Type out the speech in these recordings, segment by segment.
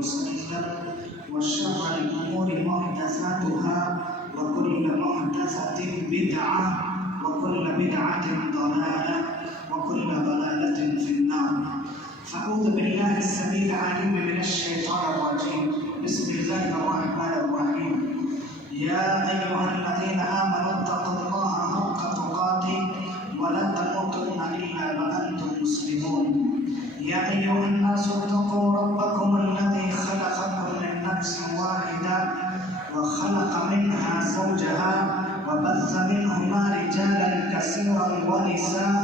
وسلم وشر الأمور محدثاتها وكل محدثة بدعة وكل بدعة ضلالة وكل ضلالة في النار. فأعوذ بالله السميع العليم من الشيطان الرجيم. بسم الله الرحمن الرحيم. يا أيها الذين آمنوا اتقوا الله حق تقاته ولا تموتن إلا وأنتم مسلمون. يا أيها الناس اتقوا ربكم الذي خلقكم من نفس واحدة وخلق منها زوجها وبث منهما رجالا كثيرا ونساء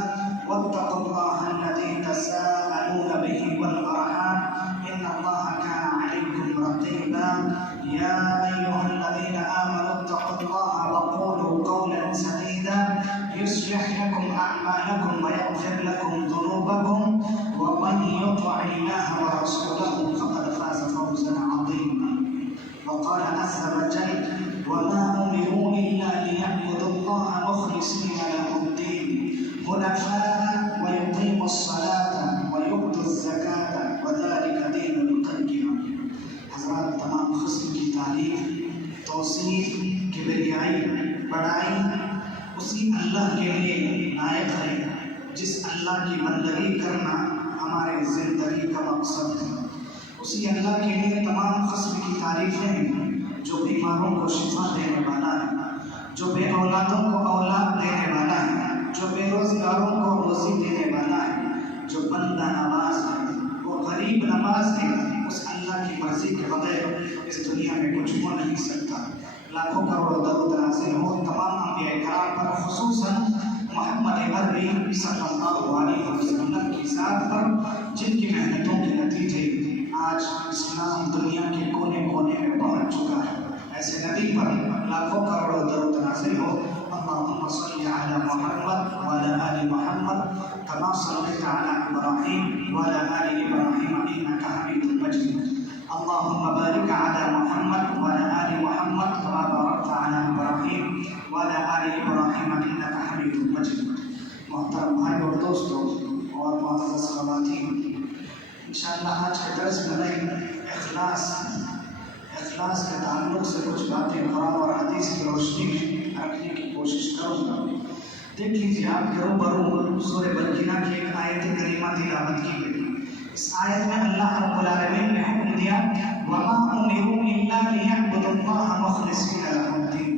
واتقوا الله الذي تساءلون به والأرحام إن الله كان عليكم رقيبا. يا أيها الذين آمنوا اتقوا الله وقولوا قولا سديدا يصلح لكم أعمالكم ويغفر لكم ذنوبكم ومن يطع الله ورسوله فقد فاز فوزا عظيما. وقال عز وجل وما أمروا إلا ليعبدوا الله مخلصين له الدين حنفاء ويقيموا الصلاة ويؤتوا الزكاة وذلك دين القيم. حضرات، تمام قسم کی تعریف، توصیف، کبریائی، بڑائی اسی اللہ کے لیے لائق ہے جس اللہ کی بندگی کرنا ہمارے زندگی کا مقصد ہے. اسی اللہ کے لیے تمام قسم کی تعریفیں ہیں جو بیماروں کو شفا دینے والا ہے، جو بے اولادوں کو اولاد دینے والا ہے، جو بے روزگاروں کو روزی دینے والا ہے، جو بندہ نواز ہے، وہ غریب نواز ہے. اس اللہ کی مرضی کے بغیر اس دنیا میں کچھ ہو نہیں سکتا. لاکھوں کروڑوں درود نازل ہو تمام انبیاء کرام پر، خصوصاً محمد عربی صلی اللہ علیہ وسلم کی ذات پر جن کی محنتوں کے نتیجے آج اسلام دنیا کے کونے کونے میں پہنچ چکا ہے. ایسے نبی پر لاکھوں کروڑوں درود نازل ہو. اللهم صل على محمد وعلى آل محمد كما صليت على إبراهيم وعلى آل إبراهيم إنك حميد مجيد. اللهم بارك على محمد وعلى آل محمد كما باركت على إبراهيم وعلى آل إبراهيم إنك حميد مجيد. محترم بھائی اور دوستوں اور معزز خواتین، انشاءاللہ آج کے درس میں اخلاص کے تعلق سے کچھ باتیں قرآن اور حدیث کی روشنی میں رکھنے کی کوشش کروں گا. دیکھ لیجیے آپ کے روبرو سورہ بینہ کی ایک آیت کریمہ تلاوت کی گئی. اس آیت میں اللہ رب العالمین نے حکم دیا وَمَا أُمِرُوا إِلَّا لِيَعْبُدُوا اللَّهَ مُخْلِصِينَ لَهُ الدِّينَ،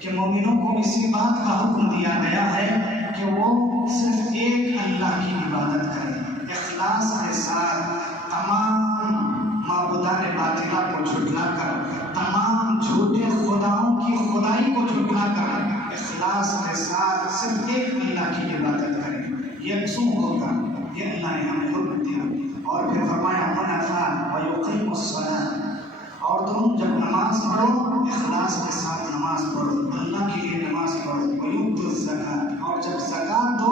کہ مومنوں کو اسی بات کا حکم دیا گیا ہے کہ وہ صرف ایک اللہ کی عبادت کریں، اخلاص کے ساتھ، تمام معبودان باطلہ کو جھٹلا کر، تمام جھوٹے خداؤں کی خدائی کو جھٹلا کر اخلاص کے ساتھ صرف ایک اللہ کی عبادت کریں. یکسو ہوگا، یہ اللہ نے ہمیں حکم دیا. اور پھر فرمایا حنفاء ویقیموا الصلاۃ، اور تم جب نماز پڑھو اخلاص کے ساتھ نماز پڑھو، اللہ کے لیے نماز پڑھو. ویؤتوا الزکاۃ، اور جب زکوٰۃ دو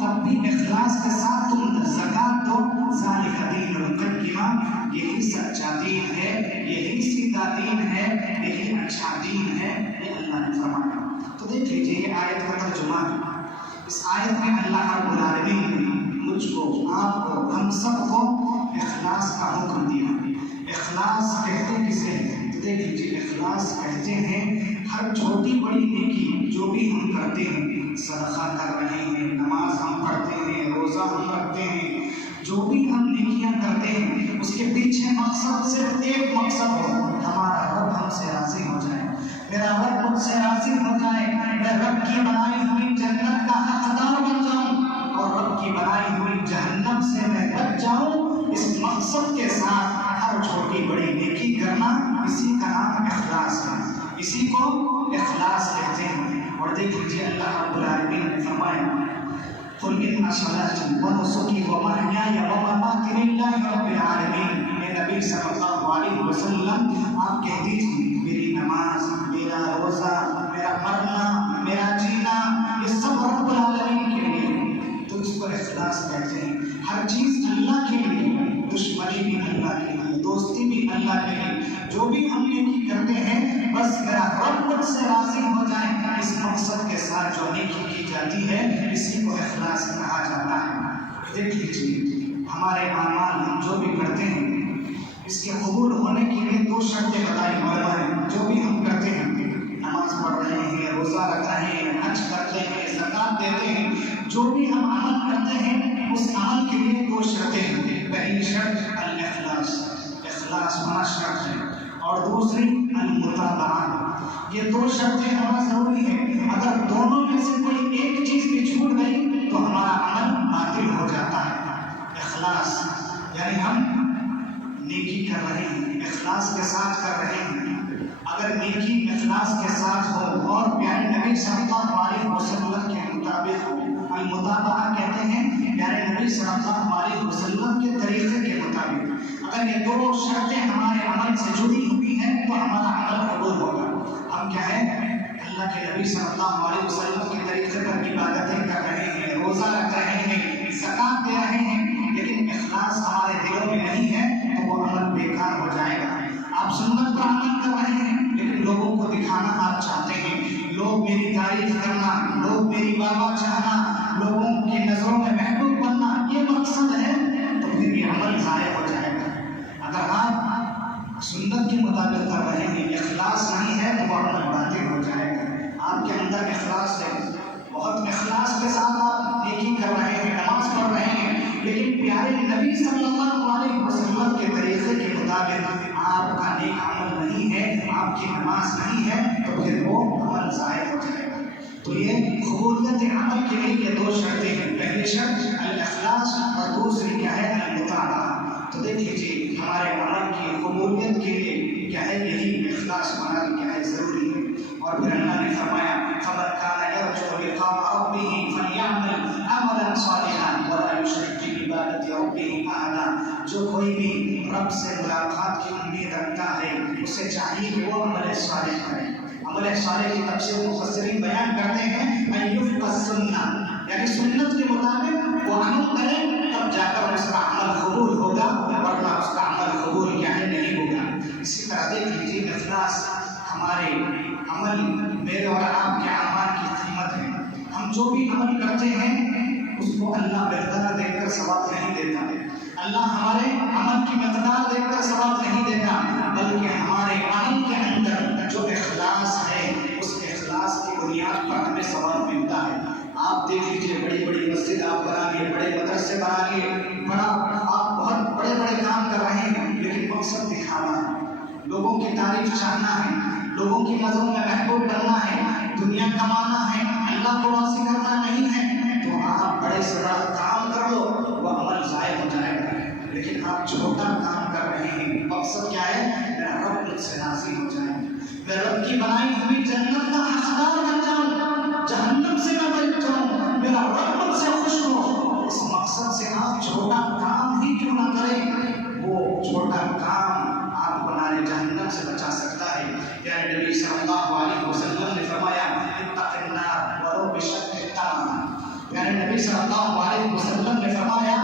تب بھی اخلاص کے ساتھ تم زکوٰۃ دو. ذالک دین القیمہ، یہی سچا دین ہے، یہی سیدھا دین ہے، یہی اچھا دین ہے، یہ اللہ نے فرمایا. تو دیکھ لیجیے یہ آیت کا ترجمہ ہے. اس آیت میں اللہ رب العالمین نے مجھ کو، آپ کو، ہم سب کو اخلاص کا حکم دیا. اخلاص کہتے کسے ہیں؟ تو دیکھ لیجیے اخلاص کہتے ہیں ہر چھوٹی بڑی نیکی جو بھی ہم کرتے ہیں، صدقہ کر رہے ہیں، نماز ہم پڑھتے ہیں، روزہ ہم رکھتے ہیں، جو بھی ہم نیکیاں کرتے ہیں اس کے پیچھے مقصد صرف ایک مقصد ہو، ہمارا رب ہم سے راضی ہو جائے، میرا رب مجھ سے راضی ہو جائے، میں رب کی بنائی ہوئی جنت کا حقدار بن جاؤں اور رب کی بنائی ہوئی جہنم سے میں بچ جاؤں. اس مقصد کے ساتھ ہر چھوٹی بڑی نیکی کرنا، اسی کا نام اخلاص ہے، اسی کو اخلاص کہتے ہیں. اور دیکھ لیجیے اللہ رب العالمین نے فرمایا قل ان صلاتي ونسكي ومحياي ومماتي لله رب العالمین. اے نبی صلی اللہ علیہ وسلم آپ کہہ دیجیے میری نماز، میرا روزہ، میرا مرنا، میرا جینا، یہ سب رب العالمین کے لیے. تو اس کو اخلاص کہتے ہیں. ہر چیز اللہ کے لیے، دشمنی بھی اللہ کے لیے، دوستی بھی اللہ کے لیے. جو بھی ہم نیکی کرتے ہیں بس میرا رب مجھ سے راضی ہو جائے، اس مقصد کے ساتھ جو نیکی کی جاتی ہے اسی کو اخلاص کہا جاتا ہے. دیکھ لیجیے ہمارے اعمال ہم جو بھی کرتے ہیں اس کے قبول ہونے کے لیے 2 شرطیں بتائی علماء نے. جو بھی ہم کرتے ہیں، نماز پڑھ رہے ہیں، روزہ رکھ رہے ہیں، حج کرتے ہیں، زکات دیتے ہیں، جو بھی ہم عمل کرتے ہیں اس عمل کے لیے 2 شرطیں ہیں. پہلی شرط الاخلاص، اخلاص ہونا شرط ہے، اور دوسری المتابعہ. یہ 2 شرطیں ہونا ضروری ہے. اگر دونوں میں سے کوئی ایک چیز بھی چھوٹ گئی تو ہمارا عمل باطل ہو جاتا ہے. اخلاص یعنی ہم نیکی کر رہے ہیں، اخلاص کے ساتھ کر رہے ہیں. اگر نیکی اخلاص کے ساتھ ہو اور پیارے نبی صلی اللہ علیہ وسلم کے مطابق ہو، المتابعہ کہتے ہیں پیارے نبی صلی اللہ علیہ وسلم کے طریقے کے مطابق. اگر یہ 2 شرطیں ہمارے عمل سے جڑی ہوئی ہیں تو ہمارا عمل قبول ہوگا. ہم کیا ہے، اللہ کے نبی صلی اللہ علیہ وسلم کے طریقے پر عبادتیں کر رہے ہیں، روزہ رکھ رہے ہیں، زکات دے رہے ہیں، لیکن اخلاص ہمارے دلوں میں نہیں ہے تو وہ عمل بیکار ہو جائے گا. آپ سنت پر عمل کر رہے ہیں لیکن لوگوں کو دکھانا آپ چاہتے ہیں، لوگ میری تعریف کرنا، لوگ میری واہ چاہنا، لوگوں کی نظروں میں محبوب بننا، یہ مقصد ہے تو پھر یہ عمل ضائع ہو جائے گا. اگر آپ سنت کے مطابق کر رہے ہیں، اخلاص نہیں ہے تو وہ عمل باطل ہو جائے گا. آپ کے اندر اخلاص ہے، بہت اخلاص کے ساتھ آپ نیکی کر رہے ہیں، نماز پڑھ رہے ہیں، لیکن پیارے نبی صلی اللہ علیہ وسلم کے طریقے کے مطابق آپ کا نیک عمل نہیں ہے، آپ کی نماز نہیں ہے، تو پھر وہ عمل ضائع ہو جائے گا. تو یہ قبولیت عمل کے لیے یہ 2 شرطیں ہیں. پہلی شرط الاخلاص اور دوسری کیا ہے، المتابعہ. تو دیکھ لیجیے ہمارے عمل کی قبولیت کے لیے کیا ہے، یہی اخلاص ہونا کیا ہے، ضروری ہے. اور پھر اللہ نے فرمایا فَمَنْ كَانَ يَرْجُو لِقَاءَ رَبِّهِ فَلْيَعْمَلْ عَمَلًا صَالِحًا وَلَا يُشْرِكْ بِعِبَادَةِ رَبِّهِ أَحَدًا. جو کوئی بھی رب سے ملاقات کی امید رکھتا ہے اسے چاہیے کہ وہ عمل صالح کرے. عمل صالح کی تفسیر مفسرین بیان کرتے ہیں ان یفقه السنہ، یعنی سنت کے مطابق وہ عمل کرے تب جا کر اس کا عمل قبول ہوگا، ورنہ اس کا عمل قبول کیا ہے، نہیں ہوگا. اسی طرح دیکھ لیجیے اخلاص ہمارے عمل، میرے اور آپ کے اعمال کی قیمت ہے. ہم جو بھی عمل کرتے ہیں اس کو اللہ مقدار دیکھ کر ثواب نہیں دیتا. اللہ ہمارے عمل کی مقدار دیکھ کر ثواب نہیں دیتا، بلکہ ہمارے عمل کے اندر جو اخلاص ہے اس اخلاص کی بنیاد پر ہمیں ثواب ملتا ہے. آپ دیکھ لیجیے بڑی بڑی مسجد آپ بنا لیے، بڑے مدرسے بنا لیے، آپ بہت بڑے بڑے کام کر رہے ہیں، لیکن مقصد دکھانا ہے، لوگوں کی تعریف چاہنا ہے، لوگوں کی نظروں میں محبوب بننا ہے، دنیا کمانا ہے، اللہ کو راضی کرنا نہیں ہے، تو آپ بڑے سے بڑا کام کر لو وہ عمل ضائع ہو جائے گا. لیکن آپ چھوٹا کام کر رہے ہیں، مقصد کیا ہے، میرا رب مجھ سے راضی ہو جائے، میں رب کی بنائی ہوئی جنت کا حقدار بن جاؤں، جہنم سے میں بچ جاؤں، میرا رب مجھ سے خوش ہو. اس مقصد سے آپ چھوٹا کام ہی کیوں نہ کریں، وہ چھوٹا کام آپ کو نارے جہنم سے بچا سکتا ہے. پیارے نبی صلی اللہ علیہ وسلم نے فرمایا اتق النار ولو بشق التمر. پیارے نبی صلی اللہ علیہ وسلم نے فرمایا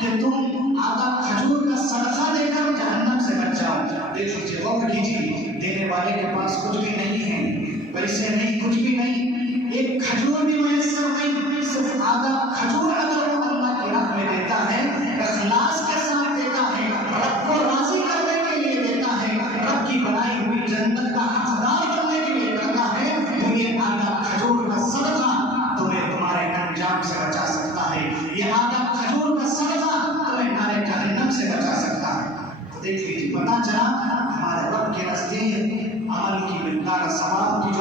کہ تم آدھا کھجور کا صدقہ دے کر جہنم سے بچ جاؤ. دیکھ لیجیے، غور کیجیے، دینے والے کے پاس کچھ بھی نہیں ہے، پیسے نہیں، کچھ بھی نہیں، ایک کھجور بھی میسر نہیں، صرف آدھا کھجور اگر وہ اللہ کی راہ میں دیتا ہے، اخلاص کے ساتھ دیتا ہے، رب کو راضی کرنے کے لیے دیتا ہے، رب کی بنائی ہوئی جنت کا حقدار بننے کے لیے کرتا ہے، تو یہ آدھا کھجور کا صدقہ تمہیں تمہارے انجام سے بچا سکتا ہے. یہ آدھا کھجور کا صدقہ تمہیں نارے جہنم سے بچا سکتا ہے. تو دیکھ لیجیے، پتہ چلا ہمارے رب کے نزدیک عمل کی مقدار، ثواب کی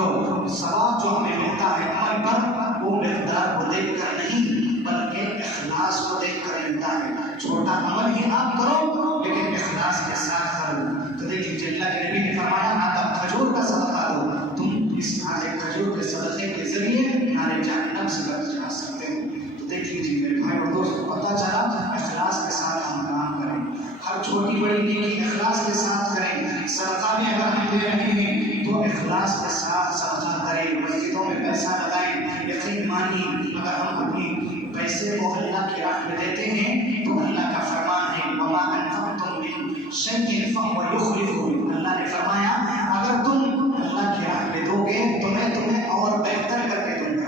ثواب جو ہمیں ملتا ہے عمل پر، وہ مقدار کو دیکھ کر نہیں بلکہ اخلاص کو دیکھ کر ملتا ہے. چھوٹا عمل ہی آپ کرو لیکن اخلاص کے ساتھ کرو. تو دیکھ لیجیے، اللہ کے نبی نے فرمایا آدھا کھجور کا صدقہ دو، تم اس آدھے کھجور کے صدقے کے ذریعے نارے جہنم سے بچ جا سکتے ہو. تو دیکھ لیجیے میرے بھائی اور دوست، پتہ چلا اخلاص کے ساتھ ہم کام کریں، ہر چھوٹی بڑی نیکی اخلاص کے ساتھ کریں. صدقہ بھی اگر ہم دے رہے ہیں تو اخلاص کے ساتھ صدقہ کریں، مسجدوں میں پیسہ لگائیں. یقین مانیے اگر ہم اپنی پیسے کو اللہ کی راہ میں دیتے ہیں تو اللہ کا فرمان ہے وما انفقتم من شیء فهو یخلفہ. اللہ نے فرمایا اگر تم اللہ کی راہ میں دو گے تو میں تمہیں اور بہتر کر کے دوں گا،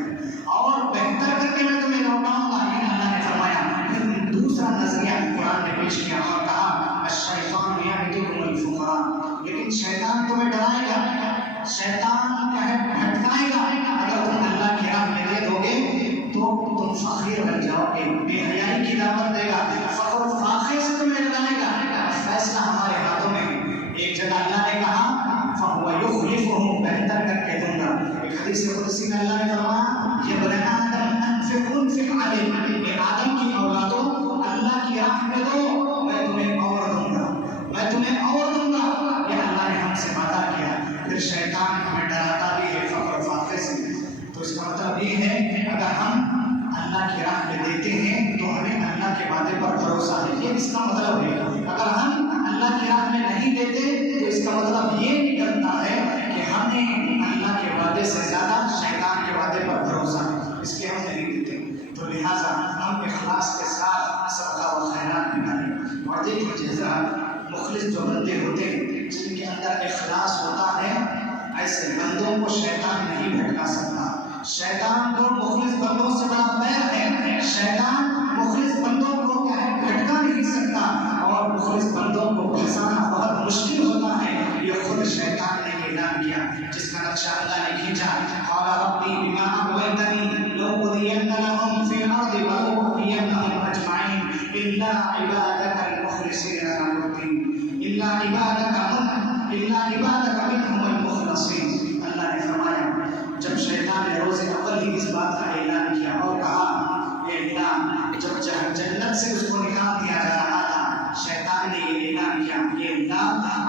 اور بہتر کر کے میں تمہیں لوٹاؤں گا. اللہ نے فرمایا. دوسرا نظریہ قرآن نے پیش کیا اور کہا الشیطان یعدکم فهو يخلفهم بہتر کر کے دوں گا. ایک حدیث قدسی میں اللہ نے فرمایا یہ بنی آدم انفق علیہ، اے آدم کی اولادوں اللہ کی راہ میں دو، میں تمہیں اور دوں گا، میں تمہیں اور دوں گا. یہ اللہ نے ہم سے وعدہ کیا. پھر شیطان ہمیں ڈراتا بھی ہے فقر و فاقے سے. تو اس کا مطلب یہ ہے کہ اگر ہم اللہ کی راہ میں دیتے ہیں تو ہمیں اللہ کے وعدے پر بھروسہ ہے. یہ اس کا مطلب ہے. اگر ہم اللہ کی راہ میں نہیں دیتے تو اس کا مطلب یہ نکلتا ہے کہ ہمیں اللہ کے وعدے سے زیادہ شیطان کے وعدے پر بھروسہ ہے، اس لیے ہم نہیں دیتے. تو لہٰذا ہم اخلاص کے ساتھ صدقہ و خیرات نکالیں. اور دیکھیے ذرا مخلص جو بندے ہوتے ہیں جن کے اندر اخلاص ہوتا ہے، ایسے بندوں کو شیطان نہیں بھٹکا سکتا. شیطان کو مخلص بندوں سے بڑا پیر ہے. شیطان مخلص بندوں کو کیا ہے بھٹکا نہیں سکتا، اور مخلص بندوں کو پھنسانا بہت مشکل ہوتا ہے. یہ خود شیطان نے اعلان کیا جس کا نقشہ اللہ نے کھینچا. قال ربی بما اغویتنی لأغوین لهم فی الارض ولأغوینهم اجمعین الا عبادک المخلصین المخلصین الا عبادک منهم المخلصین. اللہ نے فرمایا جب شیطان نے روز اول ہی اس بات کا اعلان کیا اور کہا اے اللہ، جب جنت سے اس کو نکال دیا جا رہا تھا، شیطان نے یہ اعلان کیا کہ اللہ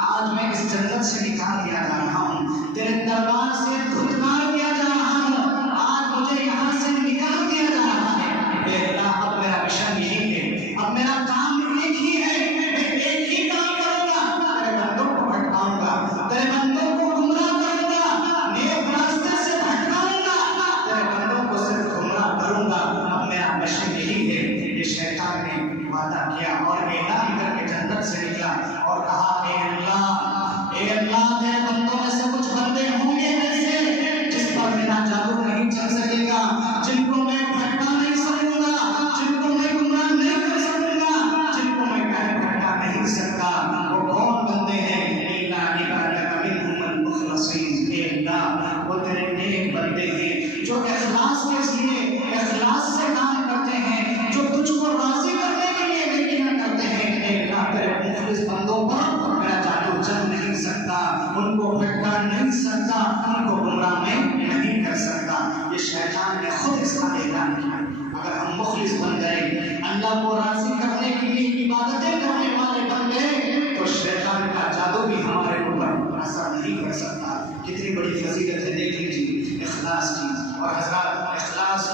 آج میں اس جنت سے نکال دیا جا رہا ہوں، تیرے دربار سے دھتکار دیا جا رہا ہوں، آج مجھے یہاں سے نکال دیا جا رہا ہے. اے اللہ اب میرا مشن یہی ہے، اب میرا کام ایک ہی ہے، میں ایک ہی کام کروں گا، تیرے بندوں کو بھٹکاؤں گا، تیرے بندوں کو گمراہ کروں گا، نیک راستے سے بھٹکاؤں گا، تیرے بندوں کو صرف گمراہ کروں گا. اب میرا مشن یہی ہے. یہ شیطان نے وعدہ کیا اور اعلان کر کے جنت سے نکلا اور کہا اے اللہ تیرے بندوں میں سے کچھ بندے ہوں گے ایسے جس پر میرا جادو نہیں چل سکے گا، جن کو میں بھٹکا نہیں سکوں گا، جن کو میں گمراہ نہیں کر سکوں گا، جن کو میں بھٹکا نہیں سکتا. وہ کون بندے ہیں؟ الا عبادک منهم المخلصین. اے اللہ وہ تیرے نیک بندے ہیں جو اخلاص کے لیے اخلاص سے کام کرتے ہیں، جو تجھ کو راضی کرنے کے لیے نیکیاں کرتے ہیں. اے اللہ تیرے مخلص بندوں پر میرا جادو چل نہیں سکتا، ان کو بھٹکا نہیں سکتا، ان کو گمراہ میں نہیں کر سکتا. یہ شیطان نے خود اس کا اعلان کیا. اگر ہم مخلص بن گئے، اللہ کو راضی کرنے کے لیے عبادتیں کرنے والے بن گئے، تو شیطان کا جادو بھی ہمارے اوپر اثر نہیں کر سکتا. کتنی بڑی فضیلت ہے دیکھ لیجیے اخلاص کی. اور حضرات اخلاص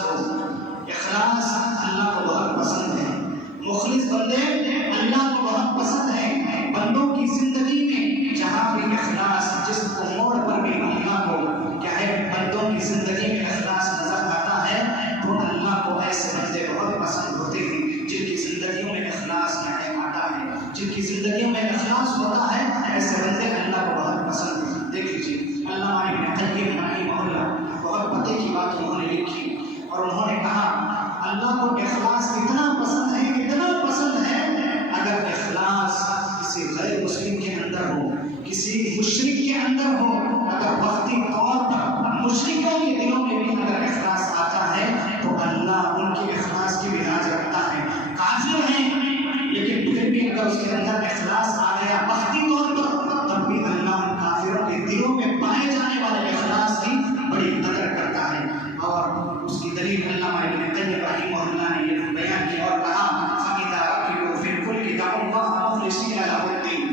اللہ کو بہت پسند ہے. مخلص بندے اللہ کو بہت پسند ہے. بندوں کی زندگی میں جہاں بھی اخلاص، جس کو موڑ پر بھی اللہ کو کیا ہے بندوں کی زندگی میں اخلاص نظر آتا ہے تو اللہ کو ایسے بندے بہت پسند ہوتے ہیں جن کی زندگیوں میں اخلاص کیا ہے آتا ہے، جن کی زندگیوں میں اخلاص ہوتا ہے. ایسے بندے اللہ کو بہت پسند ہیں. دیکھ لیجیے علامہ ابن قیم رحمہ اللہ بہت پتے کی بات انہوں نے لکھی اور انہوں نے کہا اللہ کو اخلاص اتنا پسند ہے، اتنا پسند ہے، اگر اخلاص کسی غیر مسلم کے اندر ہو، کسی مشرک کے اندر ہو، اگر وقتی طور پر مشرکوں کے دلوں میں بھی اگر اخلاص آتا ہے تو اللہ ان کے اخلاص کی بھی راز رکھتا ہے. کافر ہیں لیکن پھر بھی اگر اس کے اندر اخلاص آ گیا وقتی طور پر، تب بھی اللہ ان کافروں کے دلوں میں پائے جانے والے اخلاص کی بڑی قدر کرتا ہے. اور اس کی دلیل علامہ ابن قیم رحمہ اللہ نے یہ بیان کیا اور کہا فَإِذَا رَكِبُوا فِي الْفُلْكِ دَعُوا اللَّهَ مُخْلِصِينَ لَهُ الدِّينَ.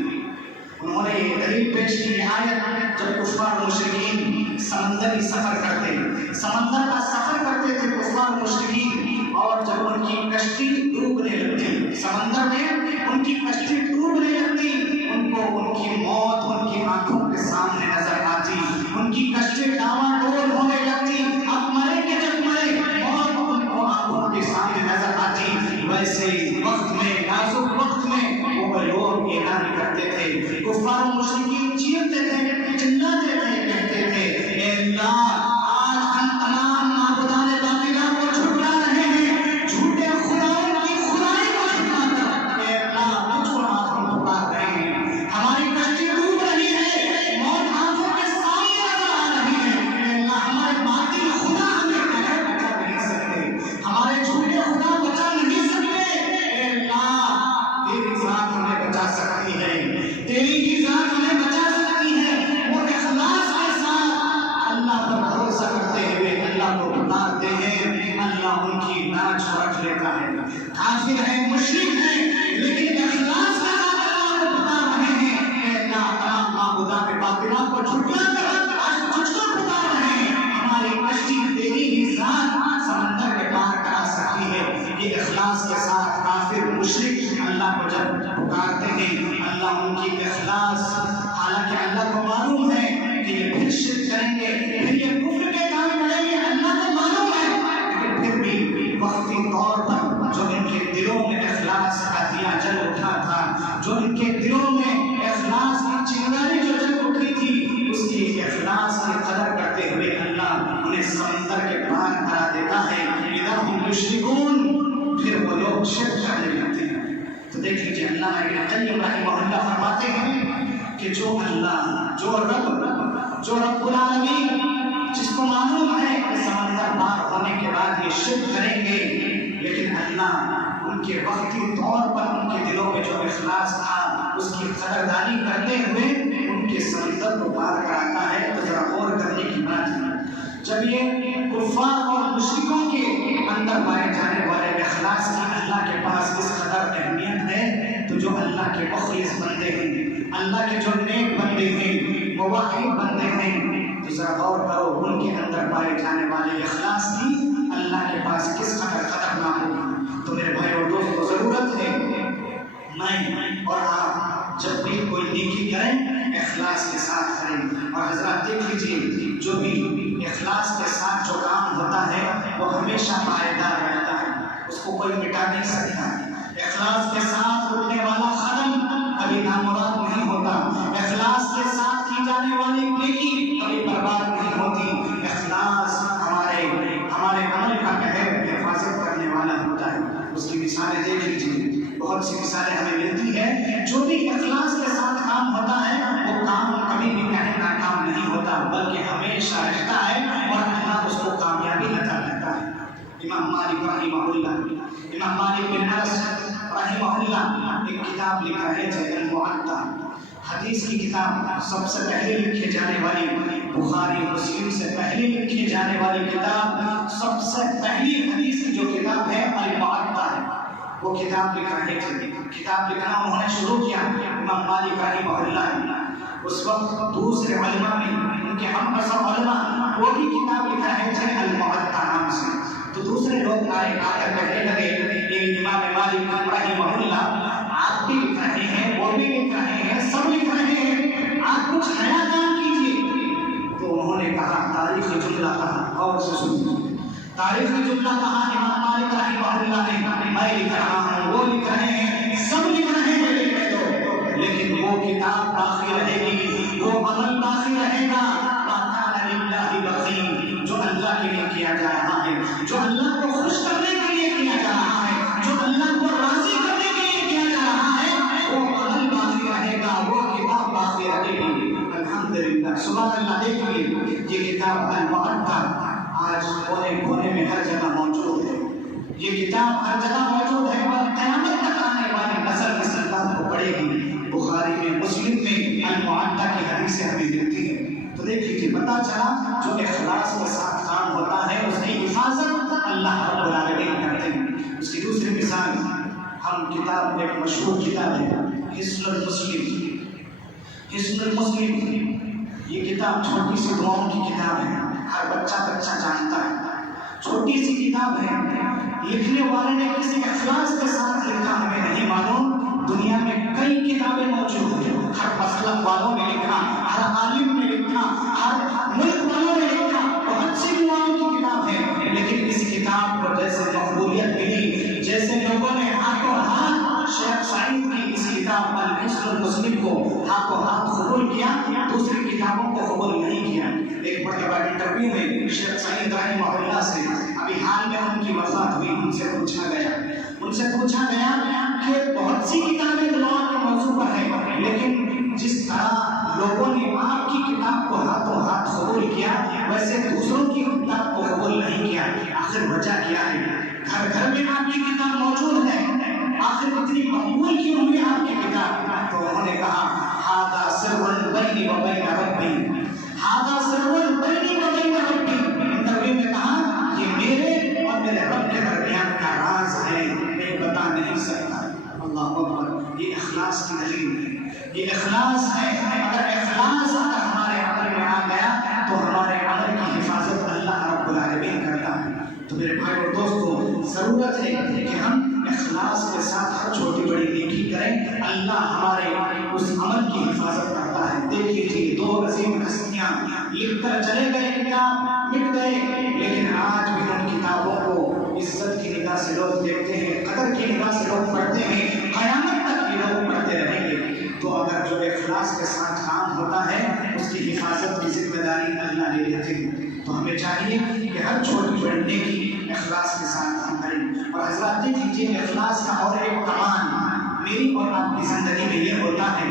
انہوں نے یہ دلیل پیش کی آیت جب کفار مشرکین سمندری سفر کرتے، سمندر کا سفر کرتے تھے کفار مشرکین، اور جب ان کی کشتی ڈوبنے لگتی، سمندر میں ان کی کشتی ڈوبنے لگتی، ان کو ان کی موت ان کی آنکھوں کے سامنے نظر آتی، ان کی کشتی ڈاواڈول ہونے لگتی. اب مرے کہ جب مرے موت ان کو آنکھوں کے سامنے نظر آتی. ویسے وقت میں نازک وقت میں وہ لوگ اعلان کرتے تھے، کفار مشرکین چیختے تھے، چلاتے تھے، کہتے تھے اے اللہ آج ہم تمام معبودان باطلہ کو جھٹلا رہے ہیں، جھوٹے خداؤں کی خدائی کو جھٹلا کر اے اللہ تجھ کو آج ہم پکار رہے ہیں. ہماری کشتی ڈوب رہی ہے، موت آنکھوں کے سامنے نظر آ رہی ہے. اے اللہ ہمارے باطل خدا ہمیں بچا نہیں سکتے، ہمارے جھوٹے خدا بچا نہیں سکتے. اے اللہ تیری ذات ہمیں بچا سکتی ہے، تیری ہی ذات ہمیں بچا سکتی ہے. وہ کافر ہیں، مشرک ہیں، لیکن اخلاص کے ساتھ اللہ کو پکار رہے ہیں کہ اللہ تمام معبودات باطلہ کو جھٹلا کر آج تجھ کو پکار رہے ہیں، ہماری کشتی تیری ہی ذات سمندر کے پار کرا سکتی ہے۔ یہ اخلاص کے ساتھ کافر مشرک اللہ کو جب پکارتے ہیں، اللہ ان کی اخلاص، حالانکہ اللہ کو معلوم ہے کہ یہ پھر شرک کریں گے، پھر یہ کفر کے کام کریں گے، اللہ کو معلوم ہے، لیکن پھر بھی وقتی طور پر جو ان کے دلوں میں اخلاص کا دیا جل اٹھا تھا، جو ان کے دلوں میں اخلاص کی چنگاری جو جل اٹھی تھی، اس کی اخلاص کی قدر کرتے ہوئے اللہ انہیں سمندر کے پار کرا دیتا ہے۔ اذا ہم یشرکون، پھر وہ لوگ شرک کرنے لگتے ہیں۔ تو دیکھ لیجیے علامہ ابن قیم رحمہ اللہ فرماتے ہیں کہ جو اللہ، جو رب العالمین، جس کو معلوم ہے کہ سمندر پار ہونے کے بعد یہ شرک کریں گے، لیکن اللہ ان کے وقتی طور پر ان کے دلوں میں جو اخلاص تھا اس کی قدردانی کرتے ہوئے ان کے سمندر کو پار کراتا ہے۔ تو ذرا غور کرنے کی بات ہے، جب یہ کفار اور مشرکوں کے اندر پائے جانے والے اخلاص کی اللہ کے پاس اس قدر اہمیت ہے، تو جو اللہ کے مخلص بندے ہیں، اللہ کے جو نیک بندے ہیں، موحد بندے ہیں، تو ذرا غور کرو ان کے اندر پائے جانے والے اخلاص کی اللہ کے پاس کس قدر خطرناک ہوگی۔ تو میرے بھائی اور دوستو، ضرورت ہے میں اور آپ جب بھی کوئی نیکی کریں اخلاص کے ساتھ کریں۔ اور حضرات دیکھ لیجیے، جو بھی اخلاص کے ساتھ جو کام ہوتا ہے وہ ہمیشہ پائیدار رہتا ہے، اس کو کوئی مٹا نہیں سکتا۔ اخلاص کے ساتھ اٹھنے والا قدم کبھی نامراد نہیں ہوتا، اخلاص کے ساتھ کی جانے والی نیکی کبھی برباد نہیں ہوتی۔ اخلاص ہمارے عمل کا قہر حفاظت کرنے والا ہوتا ہے۔ اس کی مثالیں دیکھ لیجیے، بہت سی مثالیں ہمیں ملتی ہے۔ جو بھی اخلاص کے ساتھ کام ہوتا ہے وہ کام کبھی بھی کہیں ناکام نہیں ہوتا، بلکہ ہمیشہ رہتا ہے اور اللہ اس کو کامیابی عطا کرتا ہے۔ امام مالک رحمہ اللہ، امام مالک بن انس رحمہ اللہ ایک کتاب لکھ رہے تھے، المعطا، حدیث کی کتاب، سب سے پہلے لکھے جانے والی، بخاری مسلم سے پہلے لکھی جانے والی کتاب، سب سے پہلی حدیث کی جو کتاب ہے المعطا ہے، وہ کتاب لکھ رہے تھے۔ کتاب لکھنا انہوں نے شروع کیا امام مالک رحمہ اللہ، اس وقت دوسرے علماء میں ان کے ہم عصر علماء وہ بھی کتاب لکھ رہے تھے المعطا نام سے۔ تو دوسرے لوگ آئے، آ کر کہنے لگے کہ امام مالک رحمہ اللہ آپ بھی لکھ رہے ہیں، وہ بھی لکھ رہے ہیں، سب لکھ رہے ہیں، آپ کچھ نیا کام کیجیے۔ تو انہوں نے کہا، تاریخی جملہ کہا، اور سے سنیے، تاریخی جملہ کہا امام مالک رحمہ اللہ نے، میں لکھ رہا ہوں، وہ لکھ رہے ہیں، سب لکھ رہے ہیں، لکھنے دو، لیکن وہ کتاب باقی رہے گی، وہ عمل باقی رہے گا، ما کان للہ بقی، جو اللہ کے لیے کیا جا رہا ہے، جو اللہ کو خوش کرنے کے لیے کیا جا رہا ہے، جو اللہ کو راضی کرنے کے لیے کیا جا رہا ہے، وہ عمل باقی رہے گا، وہ کتاب باقی رہے گی۔ الحمدللہ، سبحان اللہ، دیکھیے یہ کتاب المعطا آج کونے کونے میں ہر جگہ موجود ہے، یہ کتاب ہر جگہ موجود ہے اور قیامت تک آنے والی نسل اس کتاب کو پڑھے گی۔ بخاری میں، مسلم میں المعطا کی حدیثیں ہمیں ملتی ہیں۔ تو دیکھ لیجیے، پتہ چلا جو اخلاص کے ساتھ کام ہوتا ہے اس کی حفاظت اللہ رب العالمین کرتے ہیں۔ اس کی دوسری مثال، ہم کتاب، ایک مشہور کتاب ہے حصن المسلم، حصن المسلم، یہ کتاب چھوٹی سی دعاؤں کی کتاب ہے، ہر بچہ جانتا ہے، چھوٹی سی کتاب ہے، لکھنے والے نے کسی اخلاص کے ساتھ لکھا ہمیں نہیں معلوم، دنیا میں کئی کتابیں موجود ہیں، ہر مسلک والوں نے لکھا، ہر عالم نے لکھا، ہر ملک والوں نے لکھا، بہت سی دعاؤں کی کتاب ہے، لیکن اس کتاب کو جیسے مقبولیت ملی، جیسے لوگوں نے ہاتھوں ہاتھ شیخ سعید کی اس کتاب الحصن المسلم کو ہاتھوں ہاتھ قبول کیا، دوسری کتابوں کو قبول نہیں کیا۔ ایک مرتبہ انٹرویو میں شیخ سعید رحمہ اللہ سے، ابھی حال میں ان کی وفات ہوئی، ان سے پوچھا گیا کہ بہت سی کتابیں دعا کے موضوع پر ہیں، لیکن جس طرح لوگوں نے آپ کی کتاب کو ہاتھوں ہاتھ قبول کیا، ویسے دوسروں کی کتاب کو قبول نہیں کیا، آخر وجہ کیا ہے؟ گھر گھر میں آپ کی کتاب موجود ہے، آخر اتنی مقبول کیوں ہوئی آپ کی کتاب؟ تو انہوں نے کہا، ھذا سر بینی و بین ربی، ھذا سر بینی و بین ربی، انٹرویو میں کہا یہ میرے اور میرے رب کے درمیان کا راز ہے، میں بتا نہیں مل سکتا ہے۔ اللہ اکبر، یہ اخلاص کی دلیل ہے، یہ اخلاص ہے۔ اگر اخلاص ہمارے عمل میں آ گیا تو ہمارے عمل کی حفاظت اللہ رب العالمین کرتا ہے۔ تو میرے بھائی اور دوستوں، ضرورت ہے کہ ہم اخلاص کے ساتھ ہر چھوٹی بڑی نیکی کریں، اللہ ہمارے اس عمل کی حفاظت کرتا ہے۔ دیکھ لیجیے، دو عظیم ہستیاں لکھ کر چلے گئے، کتاب مٹ گئے، لیکن آج بھی ان کتابوں کو عزت کی نگاہ سے لوگ دیکھتے ہیں، قدر کی نگاہ سے لوگ پڑھتے ہیں، قیامت تک یہ لوگ پڑھتے رہیں گے۔ تو اگر جو اخلاص کے ساتھ کام ہوتا ہے اس کی حفاظت کی ذمہ داری اللہ لے لیتے ہیں۔ تو ہمیں چاہیے کہ ہر چھوٹی بڑی نیکی اخلاص کے ساتھ ہم کریں۔ اور حضرات دیکھ لیجیے، اخلاص کا اور ایک کمان میری اور آپ کی زندگی میں یہ ہوتا ہے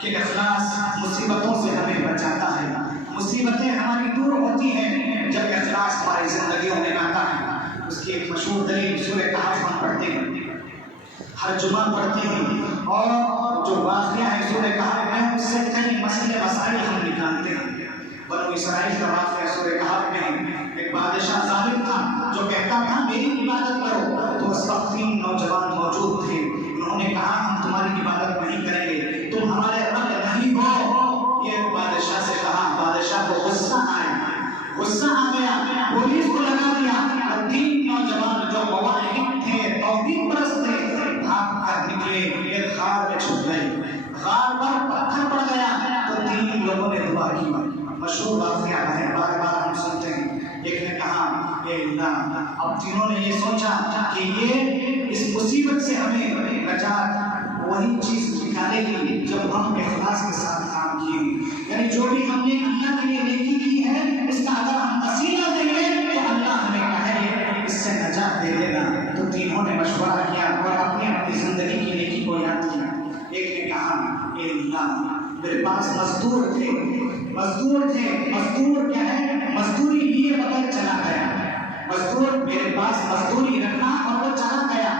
کہ اخلاص مصیبتوں سے ہمیں بچاتا ہے۔ مصیبتیں ہماری دور ہوتی ہیں جب اخلاص ہماری زندگیوں میں آتا ہے۔ اس کی ایک مشہور دلیل سورہ کہف ہم پڑھتے ہیں، ہر جمعہ پڑھتے ہیں، اور جو واقعہ ہے سورہ کہف میں اس سے کئی مسئلے مسائل ہم نکالتے ہیں۔ بنو اسرائیل کا واقعہ سورہ کہف میں، ایک بادشاہ ظالم تھا جو کہتا تھا میری عبادت کرو، تو اس وقت 3 نوجوان موجود تھے، انہوں نے کہا ہم تمہاری عبادت نہیں کریں گے، تم ہمارے رب نہیں ہو۔ یہ بادشاہ سے کہا، بادشاہ کو غصہ آیا، غصہ آ گیا، پولیس کو لگا دیا، اور 3 نوجوان جو موحد تھے، توحید پرست تھے، بھاگ کر نکلے، ایک غار میں چھپ گئے، غار پر پتھر پڑ گیا تو 3 لوگوں نے دعا کی۔ مشہور واقعہ ہے، بار بار ہم سنتے ہیں۔ ایک نے کہا اے اللہ، اب تینوں نے یہ سوچا کہ یہ اس مصیبت سے ہمیں نجات وہی چیز نکالے گی جب ہم اخلاص کے ساتھ کام کیے، یعنی جو بھی ہم نے اللہ کے لیے نیکی کی ہے اس کا اگر ہم وسیلہ دیں گے تو اللہ ہمیں کہے اس سے نجات دے دے گا۔ تو تینوں نے مشورہ کیا اور اپنی اپنی زندگی کی نیکی کو یاد کیا۔ ایک نے کہا اے اللہ، میرے پاس مزدور تھے، مزدور کیا ہے، مزدوری لیے بغیر چلا گیا، مزدور میرے پاس مزدوری رکھا اور وہ چلا گیا،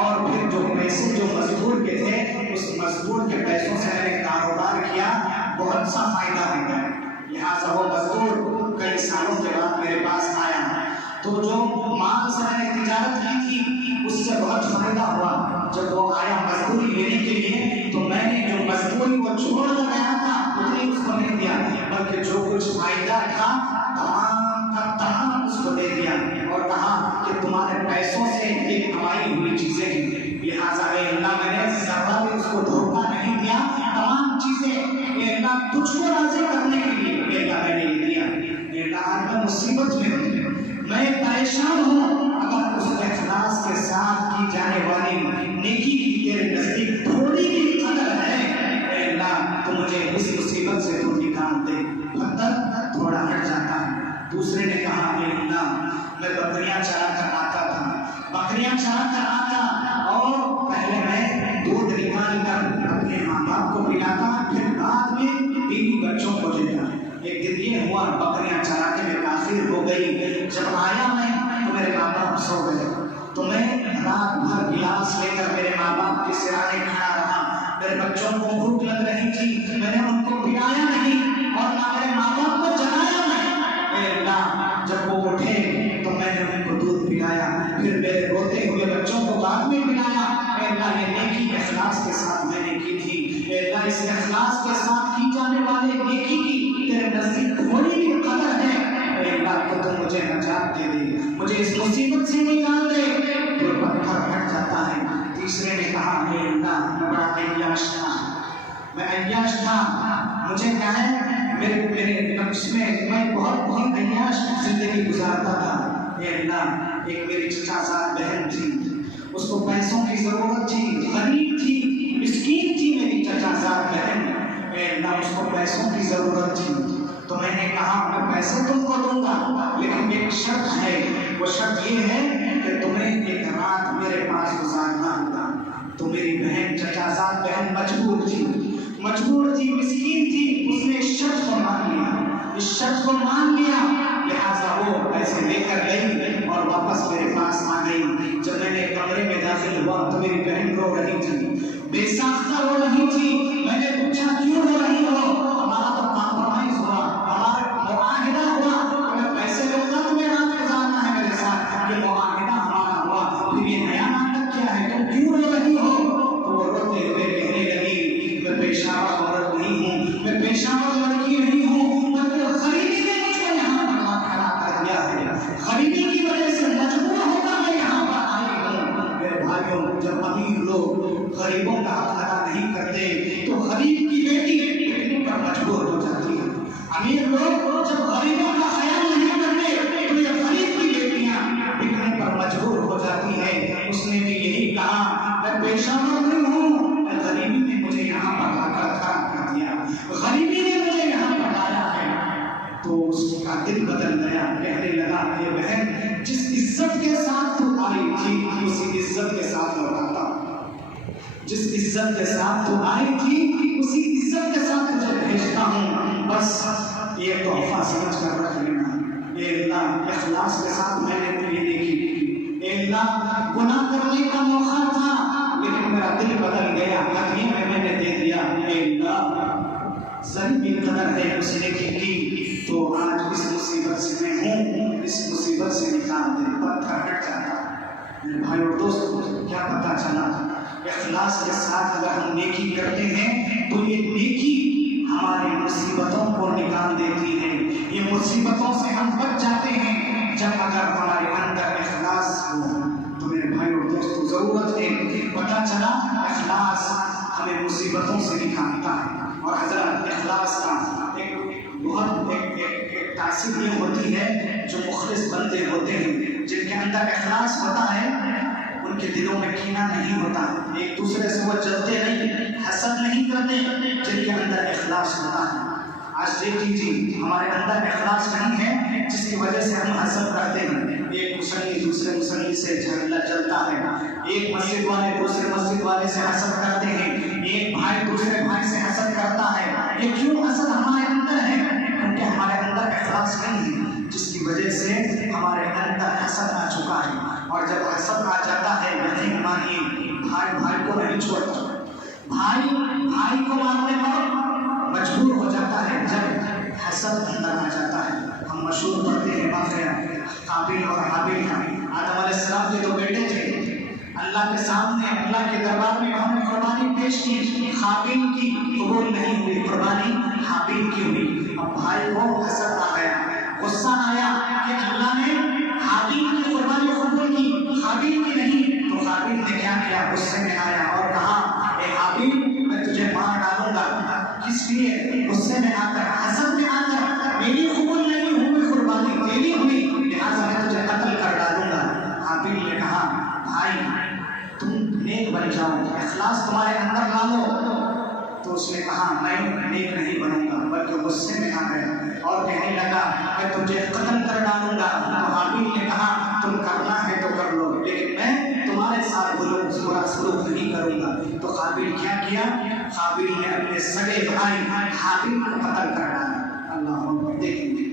اور پھر جو پیسے جو مزدور کے تھے اس مزدور کے پیسوں سے میں نے کاروبار کیا، بہت سا فائدہ ہو گیا، لہٰذا وہ مزدور کئی سالوں کے بعد میرے پاس آیا، تو جو مال سے میں نے تجارت کی تھی اس سے بہت فائدہ ہوا۔ جب وہ آیا مزدوری لینے کے لیے تو میں نے جو مزدوری وہ چھوڑ کر گیا تھا اتنی اس کو نہیں دیا، بلکہ جو کچھ فائدہ تھا تمام کا تمام اس کو دے دیا، اور کہا کہ تمہارے پیسوں سے یہ کمائی ہوئی چیزیں ہیں، لہٰذا اے اللہ میں نے ذرا بھی اس کو دھوکہ نہیں دیا، تمام چیزیں اے اللہ تجھ کو راضی کرنے کے لیے اے اللہ میں نے یہ دیا۔ اے اللہ آج میں مصیبت میں ہوں، میں پریشان ہوں، اگر اس اخلاص کے ساتھ کی جانے والی نیکی کی تیرے نزدیک تھوڑی بھی قدر ہے اے اللہ تو مجھے اس مصیبت سے تو نکال دے۔ پتھر تھوڑا ہٹ جاتا ہے۔ دوسرے نے کہا اے اللہ، میں بکریاں چرا کر آتا اور پہلے میں دودھ نکال کر اپنے ماں باپ کو پلاتا، پھر بعد میں بیوی بچوں کو دیتا۔ ایک دن یہ ہوا، بکریاں چرا کے میں کافر ہو گئی، جب آیا میں تو میرے ماں باپ سو گئے، تو میں رات بھر گلاس لے کر میرے ماں باپ کے سرانے کھڑا رہا، میرے بچوں کو بھوک لگ رہی تھی، میں نے ان کو پلایا نہیں اور نہ میرے ماں باپ کو جلایا نہیں۔ اے اللہ، جب وہ اٹھے تو میں نے ان کو دودھ پلایا، پھر میرے روتے ہوئے بچوں کو بعد میں پلایا۔ اے اللہ، یہ نیکی اخلاص کے ساتھ میں نے کی تھی۔ اے اللہ، اس اخلاص کے ساتھ کی جانے والے نیکی کی تیرے نزدیک تھوڑی بھی قدر ہے اے اللہ تو تم مجھے نجات دے دے، مجھے اس مصیبت سے نکال دے۔ تو پتھر ہٹ جاتا ہے۔ تیسرے نے کہا اے اللہ، میں بڑا عیاش تھا، مجھے کیا ہے میرے نفس میں بہت عیاش زندگی گزارتا تھا۔ اے اللہ، ایک میری چچا زاد بہن تھی، اس کو پیسوں کی ضرورت تھی، غریب تھی، مسکین تھی میری چچا زاد بہن، اے اللہ اس کو پیسوں کی ضرورت تھی، تو میں نے کہا میں پیسے تم کو دوں گا، لیکن ایک شرط ہے، وہ شرط یہ ہے کہ تمہیں ایک رات میرے پاس گزارنا ہوگا۔ تو میری بہن چچا زاد بہن مجبور تھی، مسکین تھی، اس نے اس شرط کو مان لیا، لہٰذا وہ پیسے لے کر گئی اور واپس میرے پاس آ گئی۔ جب میں نے کمرے میں داخل ہوا تو میری بہن رو رہی تھی، بے ساختہ رو رہی تھی۔ میں نے پوچھا کیوں رو رہی ہو؟ ہمارا تو کمپرومائز ہوا، ہمارا معاہدہ ہوا، میں پیسے لوں گا تمہیں رات گزارنا ہے میرے ساتھ، یہ معاہدہ ہمارا ہوا، پھر یہ نیا ناٹک کیا ہے، تم کیوں غریبوں کا حق ادا نہیں کرتے تو غریب کی بیٹی بکنے پر مجبور ہو جاتی ہے۔ امیر لوگ جب غریبوں کا خیال نہیں کرتے تو یہ غریب کی بیٹیاں بکنے پر مجبور ہو جاتی ہے۔ اس نے بھی یہی کہا میں پیشہ ور ہوں، غریبی نے مجھے یہاں پر لا کر کھڑا کر دیا، غریبی نے مجھے یہاں پر لایا ہے۔ تو اس کا دل بدل گیا، کہنے لگا یہ بہن جس عزت کے ساتھ تو آئی تھی اسی عزت کے ساتھ لوٹاتا، جس عزت کے ساتھ تو آئی تھی اسی عزت کے ساتھ تجھے بھیجتا ہوں، بس یہ تحفہ سمجھ کر رکھ لینا۔ اے اللہ اخلاص کے ساتھ میں نے تیری نیکی کی، اے اللہ گناہ کرنے کا موقع تھا لیکن میرا دل بدل گیا، ہدیے میں نے دے دیا، اے اللہ ذری کی قدر ہے اس نے کی تو آج اس مصیبت سے میں ہوں، اس مصیبت سے نکال دے، پتھر ہٹ جاتا۔ میرے بھائی اور دوستو کیا پتہ چلا، اخلاص کے ساتھ اگر ہم نیکی کرتے ہیں تو یہ نیکی ہماری مصیبتوں کو نکال دیتی ہے، یہ مصیبتوں سے ہم بچ جاتے ہیں جب اگر ہمارے اندر اخلاص ہو۔ تو میرے بھائی اور دوستو ضرورت ہے، پتہ چلا اخلاص ہمیں مصیبتوں سے نکالتا ہے۔ اور حضرت اخلاص کا ایک بہت ایک تاثیر یہ ہوتی ہے جو مخلص بندے ہوتے ہیں جن کے اندر اخلاص ہوتا ہے ان کے دلوں میں کینہ نہیں ہوتا، ایک دوسرے سے وہ جلتے نہیں، حسد نہیں کرتے، جن کے اندر اخلاص ہوتا ہے۔ آج دیکھ لیجیے ہمارے اندر اخلاص نہیں ہے جس کی وجہ سے ہم حسد کرتے ہیں، ایک مصلی دوسرے مصلی سے جلتا ہے، ایک مسجد والے دوسرے مسجد والے سے حسد کرتے ہیں، ایک بھائی دوسرے بھائی سے حسد کرتا ہے۔ یہ کیوں حسد ہمارے اندر ہے؟ کیونکہ ہمارے اندر اخلاص نہیں ہے جس کی وجہ سے ہمارے اندر حسد آ چکا ہے، اور جب حسد آ جاتا ہے یقین مانیے بھائی بھائی کو نہیں چھوڑتا، بھائی بھائی کو مارنے پر مجبور ہو جاتا ہے جب حسد اندر آ جاتا ہے۔ ہم مشہور پڑھتے ہیں واقعہ قابیل اور حابیل کا۔ آدم علیہ السلام کے دو بیٹے تھے، اللہ کے سامنے اللہ کے دربار میں انہوں نے قربانی پیش کی، قابیل کی قبول نہیں ہوئی، قربانی حابیل کی ہوئی۔ اب بھائی کو حسد آ گیا، غصہ آیا کہ اللہ نے حابیل کی قربانی قبول کی، قابیل کی نہیں۔ تو قابیل نے کیا کیا؟ غصے میں آیا اور کہا اے حابیل میں تجھے مار ڈالوں گا۔ کس لیے؟ غصے میں آ کر، حسد میں آ کر، میری قبول نہیں ہوئی قربانی تیری ہوئی لہٰذا میں تجھے قتل کر ڈالوں گا۔ حابیل نے کہا بھائی تم نیک بن جاؤ، اخلاص تمہارے اندر لا لو۔ تو اس نے کہا میں نیک نہیں بنوں گا، بلکہ غصے میں آ گیا اور کہنے لگا میں تجھے قتل کر ڈالوں گا۔ تو حابیل نے کہا تم کرنا ہے تو کر لو لیکن میں تمہارے ساتھ برا سلوک نہیں کروں گا۔ تو قابیل کیا کیا؟ قابیل نے اپنے سگے بھائی حابیل کو قتل کر ڈالا۔ اللہ اکبر۔ دیکھیں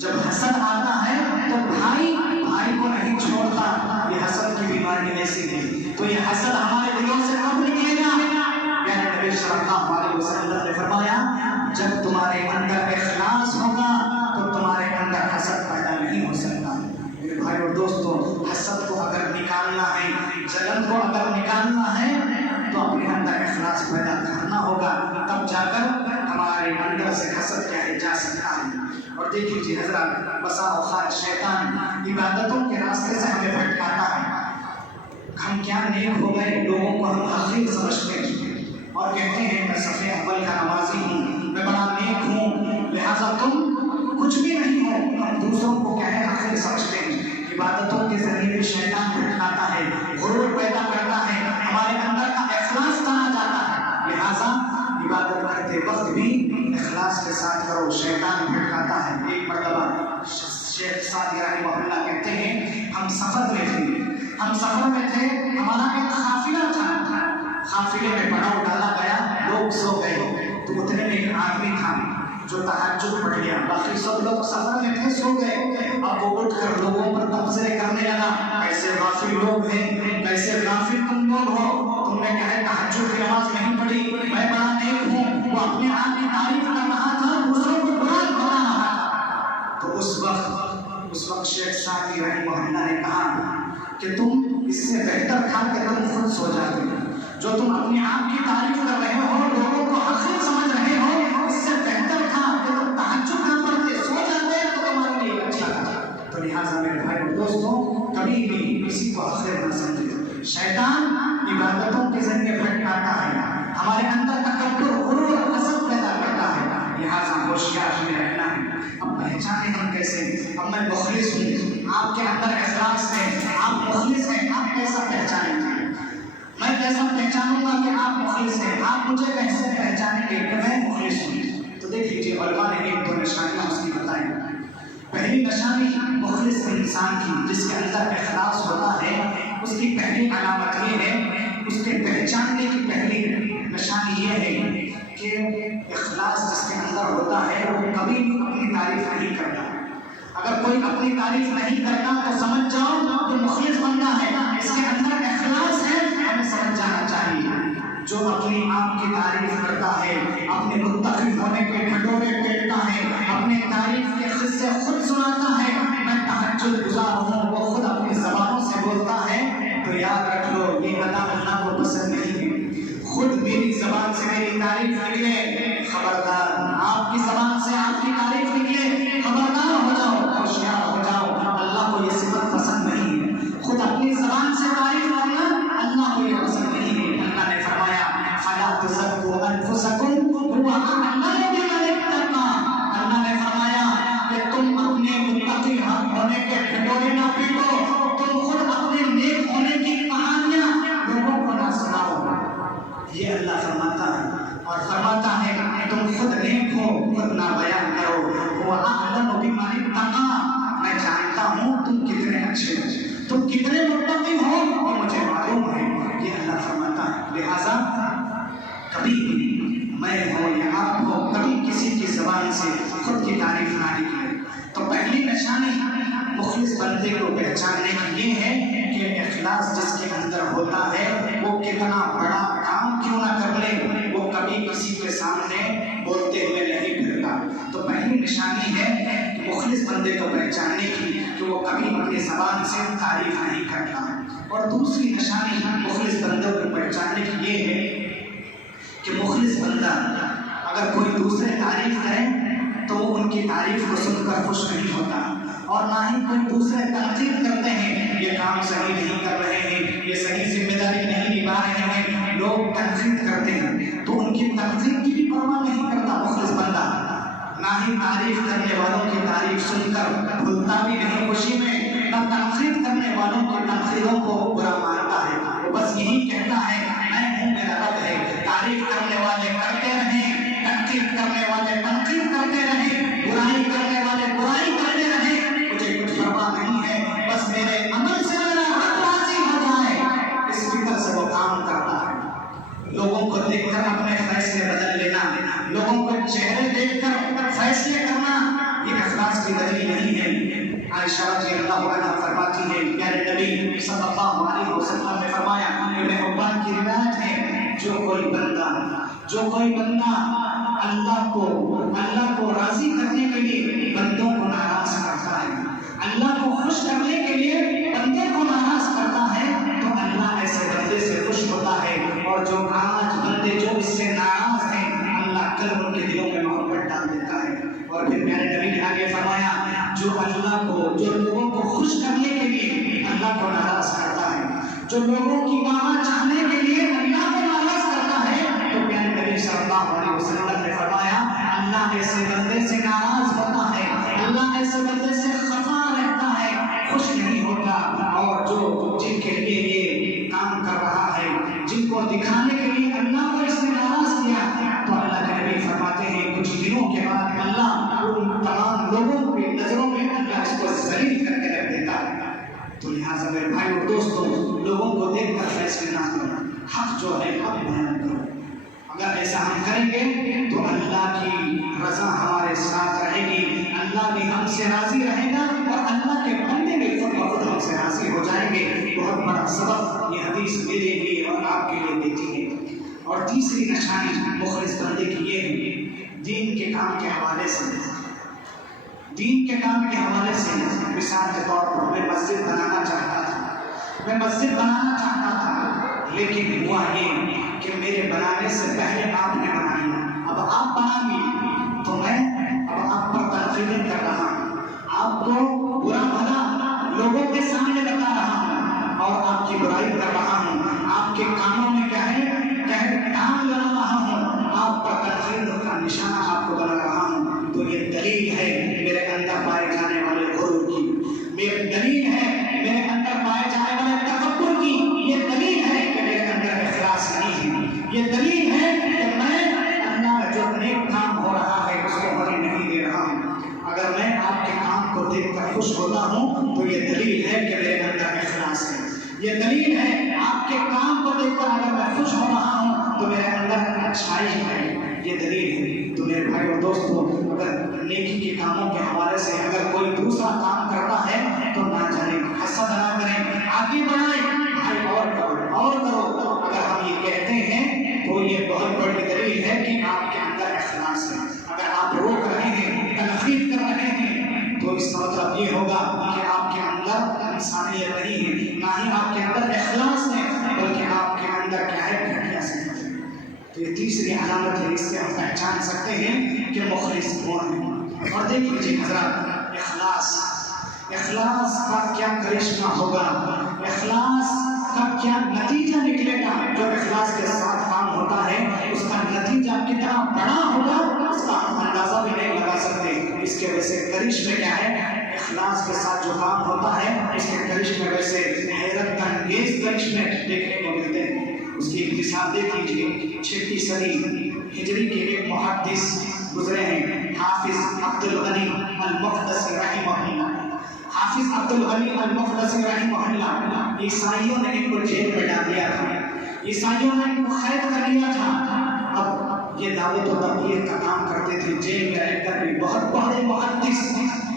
جب حسد آتا ہے تو بھائی بھائی کو نہیں چھوڑتا، یہ حسد کی بیماری ایسی ہے۔ تو یہ حسد ہمارے دلوں سے اب نکلے گا۔ پیارے نبی صلی اللہ علیہ وسلم نے فرمایا جب تمہارے اندر اخلاص ہوگا تو تمہارے اندر حسد پیدا نہیں ہو سکتا۔ میرے بھائی اور دوستو حسد کو اگر نکالنا ہے، جلن کو اگر نکالنا ہے تو اپنے اندر اخلاص پیدا کرنا ہوگا، تب جا کر ہمارے اندر سے حسد کیا ہے جا سکتا ہے۔ اور دیکھ لیجیے حضرات بسا اوقات شیطان عبادتوں کے راستے سے ہمیں بھٹکاتا ہے۔ ہم کیا نیک ہو گئے، لوگوں کو ہم حقیر سمجھتے ہیں اور کہتے ہیں میں صف اول کا نمازی ہوں، میں بڑا نیک ہوں، لہٰذا تم کچھ بھی نہیں ہو۔ ہم دوسروں کو کیا ہے حقیر سمجھتے ہیں۔ عبادتوں کے ذریعے بھی شیطان بھٹکاتا ہے، غرور پیدا کرتا ہے، ہمارے اندر کا اخلاص تانا جاتا ہے، لہٰذا عبادت کرتے وقت بھی اخلاص کے ساتھ کرو، شیطان بھٹکاتا ہے۔ ایک مرتبہ شیخ سعدی رحمہ اللہ کہتے ہیں ہم سفر میں تھے، ہمارا ایک قافلہ تھا، قافلے میں پڑاؤ ڈالا گیا، لوگ سو گئے تو اتنے میں ایک آدمی تھا جو تہجد پڑھ لیا، باقی سب لوگ سفر میں تھے سو گئے۔ اب وہ اٹھ کر لوگوں پر تبصرے کرنے لگا، کیسے غافل لوگ ہیں، کیسے غافل تم لوگ ہو، تم نے کہا تہجد کی نماز نہیں پڑھی، میں بڑا نیک ہوں۔ وہ اپنے آپ کی تعریف کر رہا تھا، دوسروں کو برا بنا رہا تھا۔ تو اس وقت شیخ سعدی رحمہ اللہ نے کہا کہ تم اس سے بہتر تھا کہ تم خود سو جاتے، جو تم اپنے آپ کی تعریف کر رہے ہو، لوگوں کو حقیر سمجھ رہے ہو، اس سے بہتر تھا کہ تم تہجد نہ پڑھتے سو جاتے تو تمہارے لیے اچھا تھا۔ تو لہٰذا میرے بھائی اور دوستوں کبھی بھی کسی کو حقیر نہ سمجھے۔ شیطان عبادتوں کے ذریعے ہمارے اندر تکبر، غرور، حسد پیدا کرتا ہے۔ لہٰذا ہوشیار ہمیں رہنا ہے۔ اب پہچانے ہم کیسے؟ اب میں مخلص ہوں، آپ کے اندر اخلاص ہے، آپ مخلص ہیں، آپ کیسا پہچانیں گے؟ میں کیسا پہچانوں گا کہ آپ مخلص ہیں؟ آپ مجھے کیسے پہچانیں گے کہ میں مخلص ہوں؟ تو دیکھ لیجیے علماء نے ایک دو نشانیاں اس کی بتائی۔ پہلی نشانی مخلص انسان کی جس کے اندر اخلاص ہوتا ہے، اس کی پہلی علامت یہ ہے، اس کے پہچاننے کی پہلی نشانی یہ ہے کہ اخلاص جس کے اندر ہوتا ہے وہ کبھی بھی اپنی تعریف نہیں کرتا۔ اگر کوئی اپنی تعریف نہیں کرتا تو سمجھ جاؤ کہ مخلص بندہ ہے، اس کے اندر اخلاص ہے، ہمیں سمجھ جانا چاہیے۔ جو اپنی آپ کی تعریف کرتا ہے، اپنے متقی ہونے کے ڈھڈورے پیٹتا ہے، اپنے تعریف کے قصے خود سناتا ہے، میں تہجد گزار ہوں، وہ خود اپنی زبانوں سے بولتا ہے، تو یاد رکھ لو یہ ادا اللہ کو پسند نہیں ہے۔ خود میری زبان سے میری تعریف نکلے، خبردار، آپ کی زبان سے آپ کی تعریف نکلے، خبردار ہو جاؤ، ہوشیار ہو جاؤ، اللہ کو یہ صفت پسند نہیں ہے۔ خود اپنی زبان سے تعریف کرنا اللہ کو یہ پسند نہیں ہے۔ اللہ نے فرمایا فَلَا تُزَكُّوا أَنفُسَكُمْ هُوَ أَعْلَمُ بِمَنِ اتَّقَىٰ۔ اللہ نے فرمایا کہ تم اپنے متقی ہونے کے ڈھڈورے نہ پیٹو، تم خود اپنے نیک ہونے کی کہانیاں لوگوں کو نہ سناؤ۔ یہ اللہ فرماتا ہے، اور فرماتا ہے تم خود نیک ہو، خود نہ بیان کرو۔ هُوَ أَعْلَمُ بِمَنِ اتَّقَىٰ، میں جانتا ہوں تم کتنے اچھے ہو، تم کتنے متقی ہو، اور مجھے معلوم ہے، یہ اللہ فرماتا ہے۔ لہٰذا کبھی بھی میں ہوں یا آپ ہو، کبھی کسی کی زبان سے خود کی تعریف نہ نکلے۔ تو پہلی نشانی مخلص بندے کو پہچاننے کی یہ ہے کہ اخلاص جس کے اندر ہوتا ہے، وہ کتنا بڑا کام کیوں نہ کر لے، وہ کبھی کسی کے سامنے بولتے ہوئے نہیں پھرتا۔ تو پہلی نشانی ہے کہ مخلص بندے کو پہچاننے کی کہ وہ کبھی اپنی زبان سے تعریف نہیں کرتا۔ اور دوسری نشانی مخلص بندوں کو پہچاننے کی یہ ہے کہ مخلص بندہ اگر کوئی دوسرے تعریف کرے تو وہ ان کی تعریف کو سن کر خوش نہیں ہوتا، اور نہ ہی کوئی دوسرے تنقید کرتے ہیں یہ کام صحیح نہیں کر رہے ہیں، یہ صحیح ذمہ داری نہیں نبھا رہے ہیں، لوگ تنقید کرتے ہیں تو ان کی تنقید کی بھی پرواہ نہیں کرتا مخلص بندہ، نہ ہی تعریف کرنے والوں کی تعریف سن کر بھولتا بھی نہیں خوشی میں، نہ تنقید کرنے والوں کی تنقیدوں کو برا مانتا ہے، وہ بس یہی کہتا ہے میں ہوں میرا رب ہے، تعریف کرنے والے کرتے رہیں، تنقید کرنے والے تنقید کرتے رہیں، برائی کرنے والے برائی کرتے رہیں، مجھے کچھ پرواہ نہیں ہے، بس میرے عمل سے میرا رب راضی ہو جائے، اس فکر سے وہ کام کرتا ہے۔ لوگوں کو دیکھ کر اپنے فیصلے بدل لینا، لوگوں کو چہرے دیکھ کر فیصلے کرنا، یہ اخلاص کی دلیل نہیں ہے۔ عائشہ رضی اللہ عنہا فرماتی ہے پیارے نبی صلی اللہ علیہ وسلم نے فرمایا، ابن حبان کی روایت ہے، جو کوئی بندہ اللہ کو راضی کرنے کے لیے بندوں کو ناراض کرتا ہے، اللہ کو خوش کرنے کے لیے بندے کو ناراض کرتا ہے، تو اللہ ایسے بندے سے خوش ہوتا ہے، اور جو آج بندے جو اس سے ناراض ہیں، اللہ کل ان کے دلوں میں محبت ڈال دیتا ہے۔ اور پھر میرے نبی نے آگے فرمایا، جو لوگوں کو خوش کرنے کے لیے اللہ کو ناراض کرتا ہے، جو لوگوں کی واہ چاہنے کے لیے اللہ کو ناراض کرتا ہے، تو پیارے نبی صلی اللہ علیہ وسلم نے فرمایا اللہ ایسے بندے سے ناراض ہوتا ہے، اللہ ایسے بندے سے خفا رہتا ہے، خوش نہیں ہوتا۔ اور جو جن کے لیے یہ کام کر رہا ہے، جن کو دکھانے کے لیے اللہ کو اس نے ناراض کیا، تو اللہ کے نبی فرماتے ہیں کچھ دنوں کے بعد اللہ ان تمام لوگوں کی نظروں میں اللہ اس کو ذلیل کر کے رکھ دیتا ہے۔ تو لہٰذا میرے بھائی اور دوستوں، لوگوں کو دیکھ کر فیصلے نہ کرو، حق جو ہے حق بیان کرو۔ اگر ایسا ہم کریں گے تو اللہ کی رضا ہمارے ساتھ رہے گی، اللہ بھی ہم سے راضی رہے گا، اور اللہ کے بندے بھی خود بخود ہم سے راضی ہو جائیں گے۔ بہت بڑا سبق یہ حدیث میرے لیے اور آپ کے لیے دیتی ہے۔ اور تیسری نشانی مخلص بندے کی یہ ہے، دین کے کام کے حوالے سے مثال کے طور پر میں مسجد بنانا چاہتا تھا، لیکن ہوا یہ کہ میرے بنانے سے پہلے آپ نے بنائی، اب آپ بنا لی تو میں اب آپ پر تنقید کر رہا ہوں، آپ کو برا بھلا لوگوں کے سامنے بتا رہا ہوں، اور آپ کی برائی کر رہا ہوں، آپ کے کاموں میں کیا ہے ٹانگ لگا یہ دلیل ہے کہ میں اللہ جو نیک کام ہو رہا ہے اس کو بڑی نہیں دے رہا ہوں۔ اگر میں آپ کے کام کو دیکھ کر خوش ہوتا ہوں تو یہ دلیل ہے کہ میرے اندر اخلاص ہے۔ یہ دلیل ہے آپ کے کام کو دیکھ کر اگر میں خوش ہو رہا ہوں تو میرے اندر اچھائی ہے، یہ دلیل ہے۔ تو میرے بھائی اور دوستو، اگر نیکی کے کاموں کے حوالے سے اگر کوئی دوسرا کام کرتا ہے تو نہ جانے، حسد نہ کریں، آگے بڑھائیں، بھائی اور کرو اور کرو۔ اگر ہم یہ کہتے ہیں تو یہ بہت بڑی دلیل ہے کہ آپ کے اندر اخلاص ہے۔ اگر آپ روک رہے ہیں، تنقید کر رہے ہیں، تو اس کا مطلب یہ ہوگا کہ آپ کے اندر انسانیت نہیں ہے، نہ ہی آپ کے اندر اخلاص ہے، بلکہ آپ کے اندر کیا ہے، گھٹیا صفت ہے۔ تو یہ تیسری علامت ہے، اس سے ہم پہچان سکتے ہیں کہ مخلص کون ہے۔ اور دیکھ لیجیے حضرات، اخلاص کا کیا کرشمہ ہوگا، اخلاص کا کیا نتیجہ نکلے گا۔ جو اخلاص کے ساتھ کام ہوتا ہے اس کا نتیجہ کتنا بڑا ہوگا اس کا ہم اندازہ بھی نہیں لگا سکتے۔ اس کے وجہ سے کرشمے کیا ہے، اخلاص کے ساتھ جو کام ہوتا ہے اس کے کرشمے ویسے حیرت انگیز کرشمے دیکھنے کو ملتے ہیں۔ اس کی ایک مثال دیکھ لیجیے، 6 صدی ہجری کے ایک محدث گزرے ہیں، حافظ عبد الغنی المقدسی رحمہ اللہ۔ حافظ عبد الغنی المقدسی رحمہ اللہ، عیسائیوں نے ان کو جیل میں ڈال دیا تھا، عیسائیوں نے ان کو قید کر لیا تھا۔ اب یہ دعوت و تبلیغ کا کام کرتے تھے، جیل میں رہ کر بھی بہت بڑے محدث،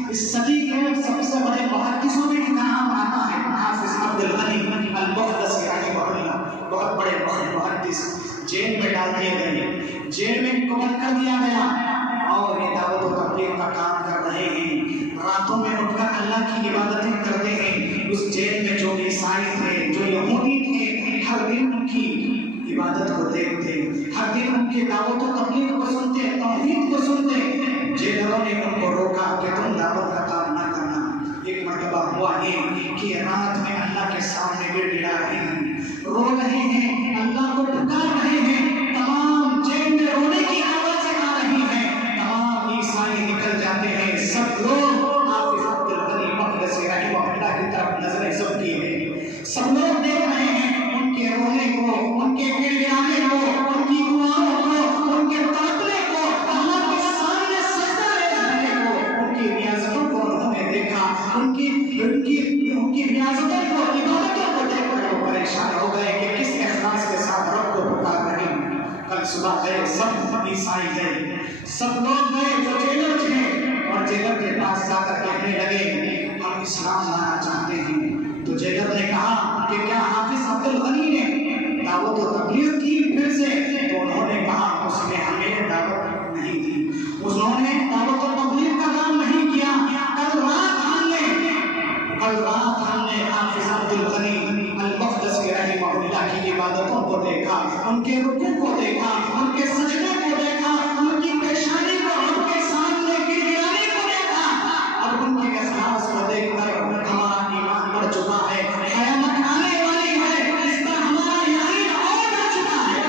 اس صدی کے سب سے بڑے محدثوں میں ان کا نام آتا ہے، حافظ عبد الغنی المقدسی رحمہ اللہ، بہت بڑے محدث جیل میں ڈال دیے گئے، جیل میں ان کو بند کر دیا گیا، اور یہ دعوت و تبلیغ کا کام کر رہے ہیں، راتوں میں اٹھ کر اللہ کی عبادتیں کرتے ہیں۔ اس جیل میں جو عیسائی تھے، جو یہودی تھے، ہر دن ان کی عبادت کو دیکھتے، ہر دن ان کی دعوت و تبلیغ کو سنتے، توحید کو سنتے۔ جیلروں نے ان کو روکا کہ تم دعوت کا کام نہ کرنا۔ ایک مرتبہ ہوا یہ کہ رات میں اللہ کے سامنے گر گڑا رہے ہیں، رو رہے ہیں، اللہ کو پکار رہے ہیں، تمام جیل میں رونے کی آوازیں آ رہی ہیں، تمام عیسائی نکل جاتے ہیں، سب لوگ حافظ عبد الغنی المقدسی رحمہ اللہ کی طرف نظریں سب کیے ہیں، سب لوگ دیکھ رہے ہیں ان کے رونے کو، ان کے گر گڑانے کو، ان کی دعاؤں کو، ان کے تڑپنے کو، اللہ کے سامنے سجدہ لے جانے کو، ان کی ریاضتوں کو انہوں نے دیکھا، ان کی ریاضتوں کو، عبادتوں کو دیکھ کر وہ پریشان ہو گئے کہ کس اخلاص کے ساتھ رب کو پکار رہے ہیں۔ کل صبح گئے، سب عیسائی گئے، سب لوگ گئے جو جیلر تھے، اور جیلر کے پاس جا کر کہنے لگے ہم اسلام لانا چاہتے ہیں۔ تو جیلر نے کہا کہ کیا حافظ عبد الغنی نے دعوت و تبلیغ کی پھر سے؟ تو انہوں نے کہا اس نے ہمیں دعوت نہیں دی، انہوں نے دعوت و تبلیغ کا کام نہیں کیا۔ کل رات ہم نے حافظ عبد الغنی المقدسی رحمہ اللہ کی عبادتوں کو دیکھا، ان کے رکوع کو دیکھا، ان کے سجدے کو دیکھا، ان کی پیشانی کو، ان کے سامنے گر گڑانے کو دیکھا، اور ان کے اخلاص کو دیکھ کر ہمارا ایمان بڑھ چکا ہے، قیامت آنے والی ہے، اس پر ہمارا یقین اور بڑھ چکا ہے۔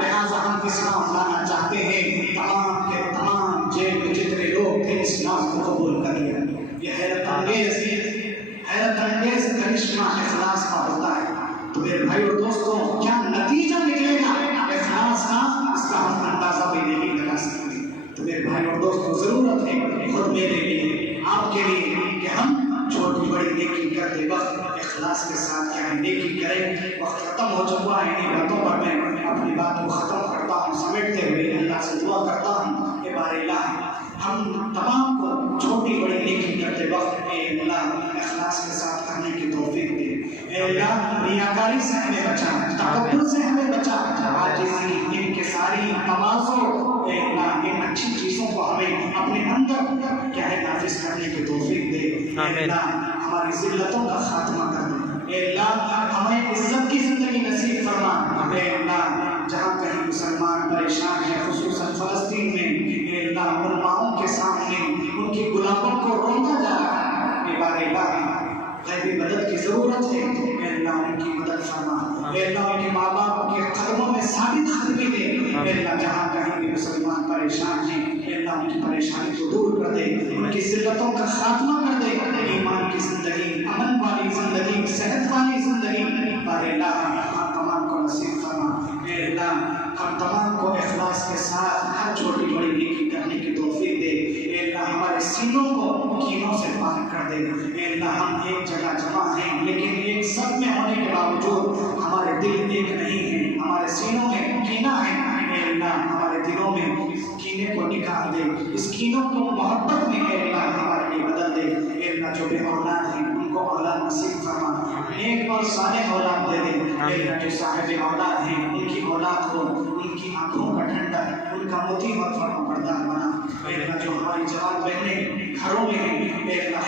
لہٰذا ہم اسلام لانا چاہتے ہیں۔ تمام کے تمام جیل میں جتنے لوگ تھے اسلام کو قبول کر لیا۔ یہ حیرت انگیز کرشمہ اخلاص کا ہوتا ہے۔ تو میرے بھائی اور دوستوں، کیا نتیجہ نکلے گا اخلاص کا، اس کا ہم اندازہ بھی نہیں لگا سکتے۔ تو میرے بھائی اور دوستوں، ضرورت ہے خود میرے لیے، آپ کے لیے، کہ ہم چھوٹی بڑی نیکی کرتے وقت اخلاص کے ساتھ کیا نیکی کریں۔ وقت ختم ہو چکا ہے، انہیں باتوں پر میں اپنی بات کو ختم کرتا ہوں، سمیٹتے ہوئے اللہ سے دعا کرتا ہوں کہ بار الہ ہم تمام کو چھوٹی بڑی نیکی کرتے وقت اے اللہ اخلاص کے ساتھ کرنے کی توفیق دے۔ اے اللہ ریاکاری سے ہمیں بچا، تکبر سے ہمیں بچا، عاجزی، انکساری، تواضع، اے اللہ ان اچھی چیزوں کو ہمیں اپنے اندر کیا ہے نافذ کرنے کی توفیق دے۔ اے اللہ ہماری ذلتوں کا خاتمہ کر دے۔ اے اللہ ہمیں عزت کی زندگی نصیب فرما۔ اے اللہ جہاں کہیں مسلمان پریشان ہیں، خصوصاً فلسطین میں، اے اللہ علماؤں کے سامنے ان کی غلاموں کو روکا جا رہا ہے، اے بار الہ غیبی مدد کی ضرورت ہے۔ اے اللہ ان کی مدد فرما۔ اے اللہ ان کے ماں باپ کے قدموں میں ثابت قدمی دے۔ اے اللہ جہاں کہیں بھی مسلمان پریشان ہیں، اے اللہ ان کی پریشانی کو دور کر دے، ان کی ذلتوں کا خاتمہ کر دے، ایمان کی زندگی، امن والی زندگی، صحت والی زندگی بار الہ ہم تمام کو نصیب فرما۔ اے اللہ ہم تمام کو اخلاص کے ساتھ ہر چھوٹی بڑی نیکی کرنے کی توفیق دے۔ اے اللہ ہمارے سینوں کو کینوں سے پاک کر دے۔ اے اللہ ہم ایک جگہ جمع ہیں لیکن ایک سب میں ہونے کے باوجود ہمارے دل ایک نہیں ہیں، ہمارے سینوں میں کینہ ہے۔ اے اللہ ہمارے دلوں میں کینے کو نکال دے، اس کینوں کو محبت میں اے اللہ ہمارے لیے بدل دے۔ اے اللہ جو بے اولاد ہیں ان کو اولاد نصیب فرما، نیک اور صالح اولاد دے دے۔ اے اللہ جو صاحب اولاد ہیں ان کی اولاد کو ان کی آنکھوں کا ٹھنڈک، ان کا مطیع اور فرما بردار بنا۔ اے اللہ جو ہماری جوان بہنیں گھروں میں ہیں، اے اللہ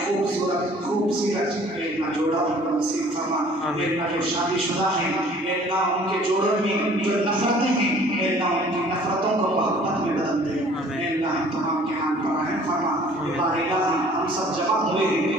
خوبصورت اے اللہ جوڑا ان کو نصیب فرما۔ اے اللہ جو شادی شدہ ہیں، اے اللہ ان کے جوڑوں میں جو نفرتیں ہیں، اے اللہ ان کی نفرتوں کو محبت میں بدل دے۔ اے اللہ ہم تمام کے حال پر رحم فرما۔ بار الہی ہم سب جمع ہوئے ہیں